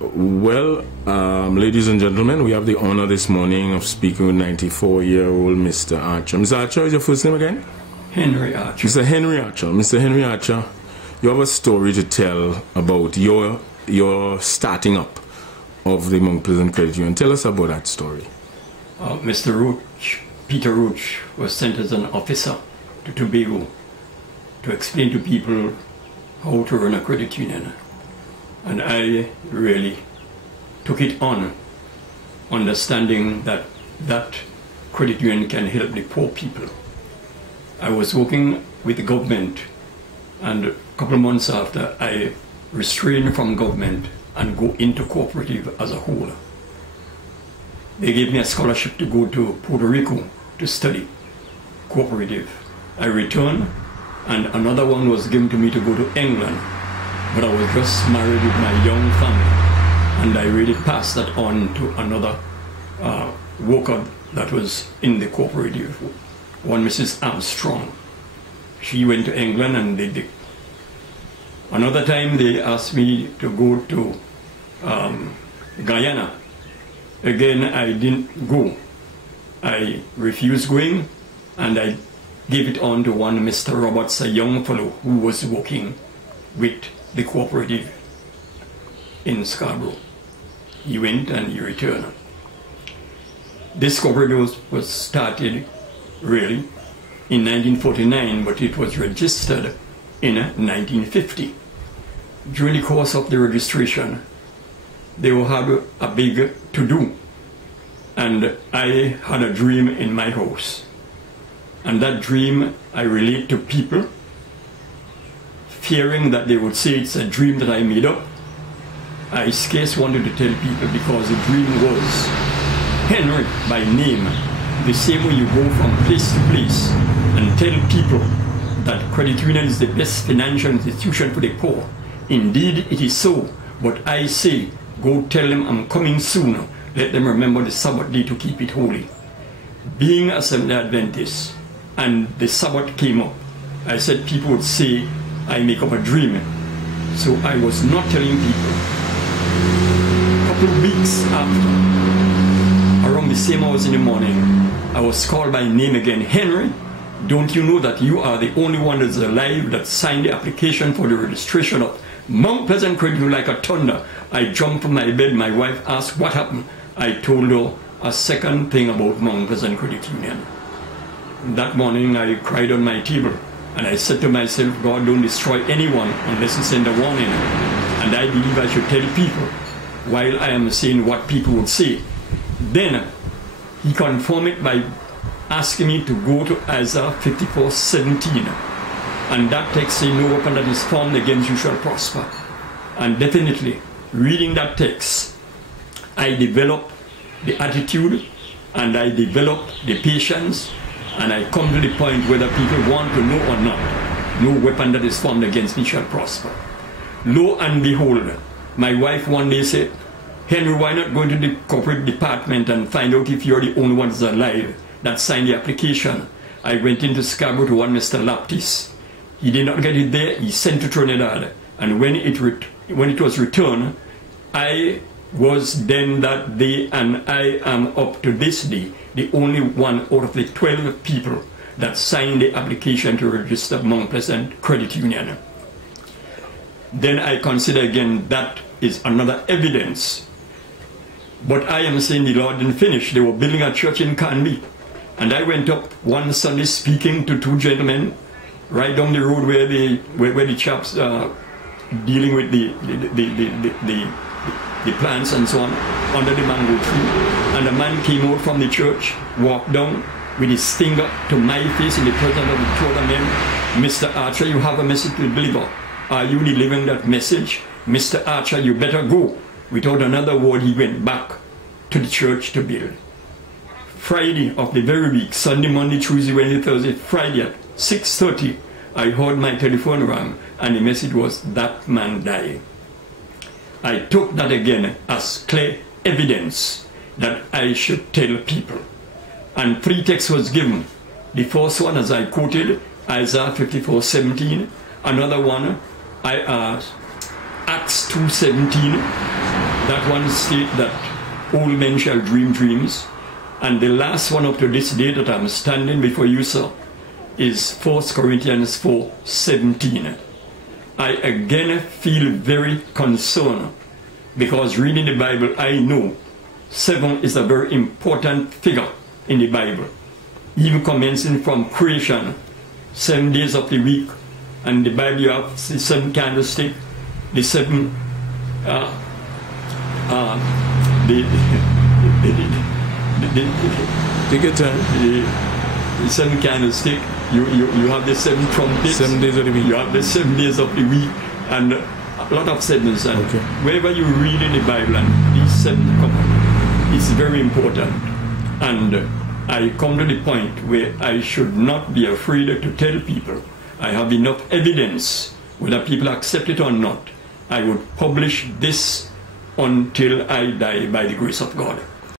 Well, ladies and gentlemen, we have the honor this morning of speaking with 94-year-old Mr. Archer. Mr. Archer, is your first name again? Henry Archer. Mr. Henry Archer. Mr. Henry Archer, you have a story to tell about your starting up of the Mount Pleasant Credit Union. Tell us about that story. Mr. Roach, Peter Roach, was sent as an officer to Tobago to explain to people how to run a credit union. And I really took it on, understanding that that credit union can help the poor people. I was working with the government, and a couple of months after, I restrained from government and go into cooperative as a whole. They gave me a scholarship to go to Puerto Rico to study cooperative. I returned, and another one was given to me to go to England. But I was just married with my young family, and I really passed that on to another worker that was in the cooperative, one Mrs. Armstrong. She went to England and did it. Another time they asked me to go to Guyana. Again, I didn't go. I refused going, and I gave it on to one Mr. Roberts, a young fellow who was working with the cooperative in Scarborough. He went and he returned. This cooperative was started really in 1949, but it was registered in 1950. During the course of the registration, they had a big to-do, and I had a dream in my house. And that dream I relate to people, fearing that they would say it's a dream that I made up. I scarce wanted to tell people because the dream was Henry by name, the same way you go from place to place and tell people that credit union is the best financial institution for the poor. Indeed, it is so, but I say, go tell them I'm coming soon. Let them remember the Sabbath day to keep it holy. Being a Seventh-day Adventist, and the Sabbath came up, I said people would say I make up a dream. So I was not telling people. A couple of weeks after, around the same hours in the morning, I was called by name again. Henry, don't you know that you are the only one that's alive that signed the application for the registration of Mount Pleasant Credit Union? Like a thunder, I jumped from my bed. My wife asked what happened. I told her a second thing about Mount Pleasant Credit Union. That morning I cried on my table. And I said to myself, God, don't destroy anyone unless you send a warning. And I believe I should tell people while I am saying what people would say. Then he confirmed it by asking me to go to Isaiah 54:17. And that text says, no weapon that is formed against you shall prosper. And definitely, reading that text, I developed the attitude, and I developed the patience, and I come to the point whether people want to know or not, no weapon that is formed against me shall prosper. Lo and behold, my wife one day said, Henry, why not go into the corporate department and find out if you're the only one that's alive that signed the application? I went into Scarborough to one Mr. Laptis. He did not get it there. He sent to Trinidad. And when it was returned, I was then that day, and I am up to this day the only one out of the 12 people that signed the application to register Mount Pleasant Credit Union. Then I consider again that is another evidence. But I am saying the Lord didn't finish. They were building a church in Canby. And I went up one Sunday speaking to two gentlemen right down the road where the chaps dealing with the plants and so on, under the mango tree. And a man came out from the church, walked down with his finger to my face in the presence of the two other men. Mr. Archer, you have a message to the believer. Are you delivering that message? Mr. Archer, you better go. Without another word, he went back to the church to build. Friday of the very week, Sunday, Monday, Tuesday, Wednesday, Thursday, Friday at 6:30, I heard my telephone ring, and the message was, that man died. I took that again as clear evidence that I should tell people. And three texts was given. The first one, as I quoted, Isaiah 54:17. Another one, Acts 2:17. That one state that old men shall dream dreams. And the last one up to this day that I'm standing before you, sir, is 1 Corinthians 4:17. I again feel very concerned because reading the Bible, I know 7 is a very important figure in the Bible. Even commencing from creation, 7 days of the week, and the Bible you have the 7 candlestick, the 7 Take your time. The 7 candlestick, you have the 7 trumpets. 7 days of the week. You have the 7 days of the week, and a lot of 7s. And okay. Wherever you read in the Bible, and these 7 come, it's very important. And I come to the point where I should not be afraid to tell people. I have enough evidence, whether people accept it or not. I would publish this until I die by the grace of God.